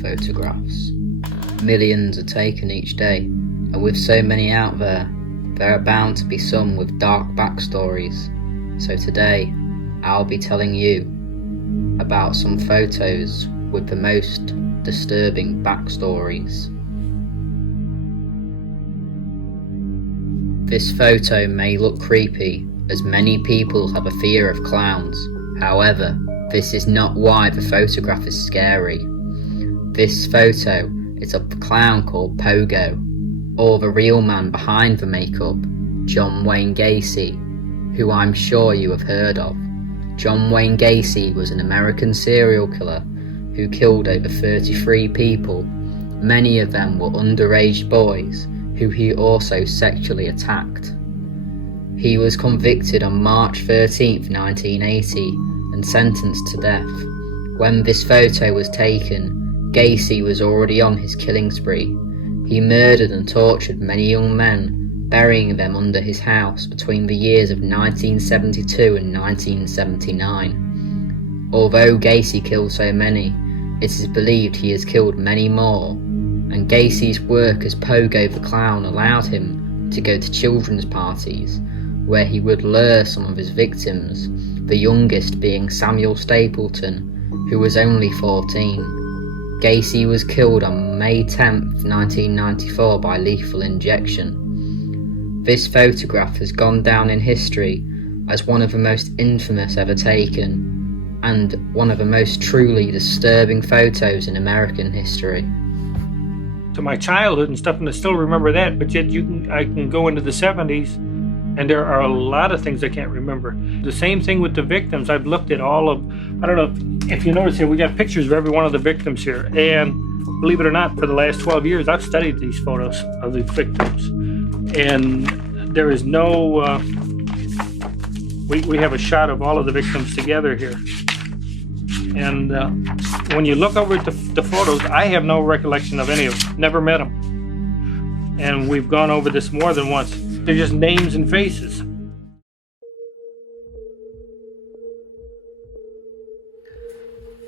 photographs. Millions are taken each day, and with so many out there are bound to be some with dark backstories. So today, I'll be telling you about some photos with the most disturbing backstories. This photo may look creepy, as many people have a fear of clowns. However, this is not why the photograph is scary. This photo is of a clown called Pogo, or the real man behind the makeup, John Wayne Gacy, who I'm sure you have heard of. John Wayne Gacy was an American serial killer who killed over 33 people. Many of them were underage boys who he also sexually attacked. He was convicted on March 13, 1980 and sentenced to death. When this photo was taken, Gacy was already on his killing spree. He murdered and tortured many young men, burying them under his house between the years of 1972 and 1979. Although Gacy killed so many, it is believed he has killed many more, and Gacy's work as Pogo the Clown allowed him to go to children's parties, where he would lure some of his victims, the youngest being Samuel Stapleton, who was only 14. Gacy was killed on May 10, 1994 by lethal injection. This photograph has gone down in history as one of the most infamous ever taken, and one of the most truly disturbing photos in American history. To my childhood and stuff, and I still remember that, but yet I can go into the 70s and there are a lot of things I can't remember. The same thing with the victims. I've looked at all of, I don't know if you notice here, we got pictures of every one of the victims here, and believe it or not, for the last 12 years I've studied these photos of the victims, and there is no we have a shot of all of the victims together here, and when you look over at the photos, I have no recollection of any of them. Never met them, and we've gone over this more than once. They're just names and faces.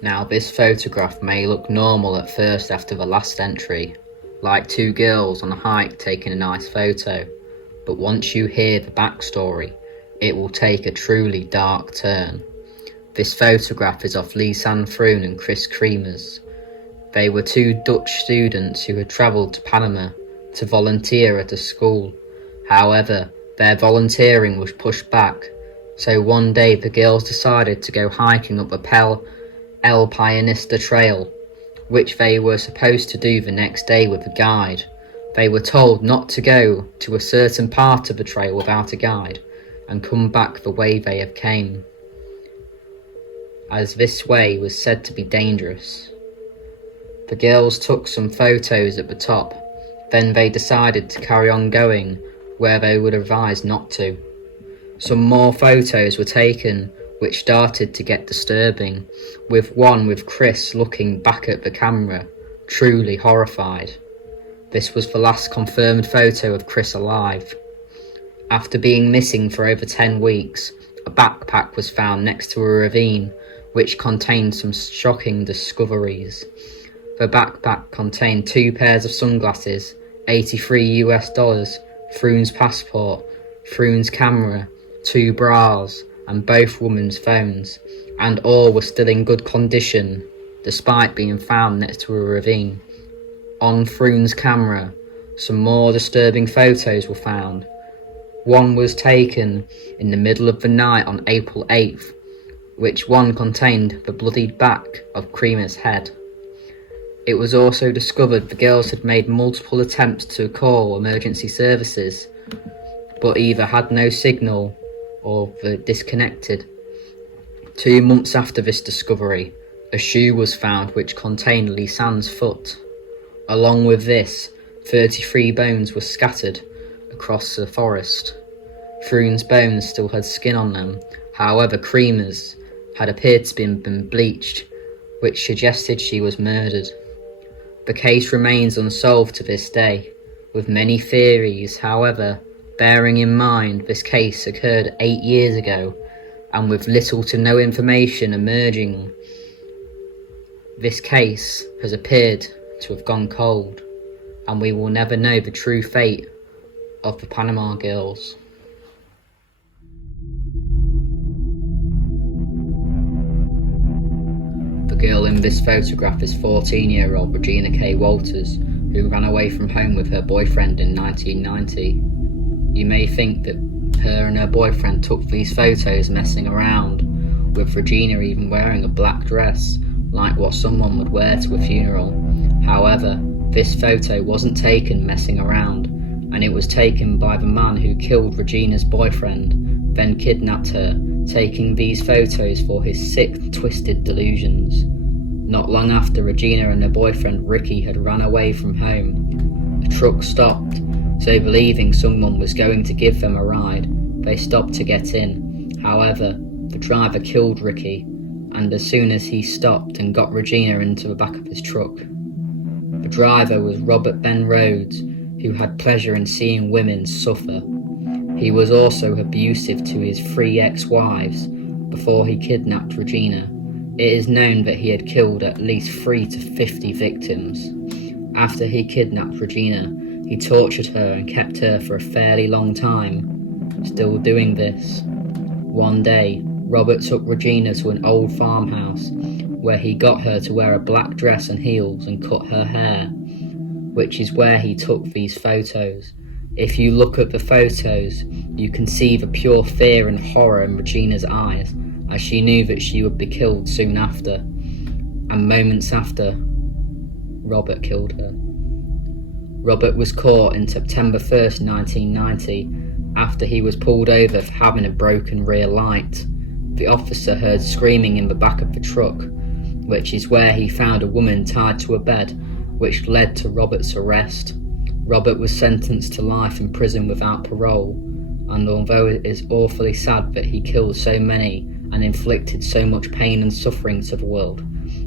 Now, this photograph may look normal at first after the last entry, like two girls on a hike taking a nice photo, but once you hear the backstory, it will take a truly dark turn. This photograph is of Lisanne Froon and Chris Kremers. They were two Dutch students who had travelled to Panama to volunteer at a school. However, their volunteering was pushed back, so one day the girls decided to go hiking up the El Pianista Trail, which they were supposed to do the next day with a guide. They were told not to go to a certain part of the trail without a guide and come back the way they have came, as this way was said to be dangerous. The girls took some photos at the top, then they decided to carry on going where they would advise not to. Some more photos were taken, which started to get disturbing, with one with Chris looking back at the camera, truly horrified. This was the last confirmed photo of Chris alive. After being missing for over 10 weeks, a backpack was found next to a ravine, which contained some shocking discoveries. The backpack contained 2 pairs of sunglasses, $83, Froon's passport, Froon's camera, 2 bras, and both women's phones, and all were still in good condition, despite being found next to a ravine. On Froon's camera, some more disturbing photos were found. One was taken in the middle of the night on April 8th, which one contained the bloodied back of Kremers' head. It was also discovered the girls had made multiple attempts to call emergency services, but either had no signal or were disconnected. 2 months after this discovery, a shoe was found which contained Lisanne's foot. Along with this, 33 bones were scattered across the forest. Froon's bones still had skin on them, however Kremers had appeared to have been bleached, which suggested she was murdered. The case remains unsolved to this day, with many theories. However, bearing in mind this case occurred 8 years ago, and with little to no information emerging, This case has appeared to have gone cold, and we will never know the true fate of the Panama Girls. The girl in this photograph is 14-year-old Regina-Kay Walters, who ran away from home with her boyfriend in 1990. You may think that her and her boyfriend took these photos messing around, with Regina even wearing a black dress, like what someone would wear to a funeral. However, this photo wasn't taken messing around, and it was taken by the man who killed Regina's boyfriend, then kidnapped her, taking these photos for his sick, twisted delusions. Not long after Regina and her boyfriend Ricky had run away from home, a truck stopped, so believing someone was going to give them a ride, they stopped to get in. However, the driver killed Ricky, and as soon as he stopped and got Regina into the back of his truck. The driver was Robert Ben Rhodes, who had pleasure in seeing women suffer. He was also abusive to his 3 ex-wives before he kidnapped Regina. It is known that he had killed at least 3 to 50 victims. After he kidnapped Regina, he tortured her and kept her for a fairly long time, still doing this. One day, Robert took Regina to an old farmhouse, where he got her to wear a black dress and heels and cut her hair, which is where he took these photos. If you look at the photos, you can see the pure fear and horror in Regina's eyes, as she knew that she would be killed soon after, and moments after, Robert killed her. Robert was caught in September 1st, 1990, after he was pulled over for having a broken rear light. The officer heard screaming in the back of the truck, which is where he found a woman tied to a bed, which led to Robert's arrest. Robert was sentenced to life in prison without parole, and although it is awfully sad that he killed so many and inflicted so much pain and suffering to the world,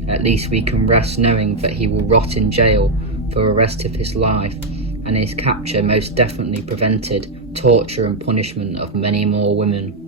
at least we can rest knowing that he will rot in jail for the rest of his life, and his capture most definitely prevented torture and punishment of many more women.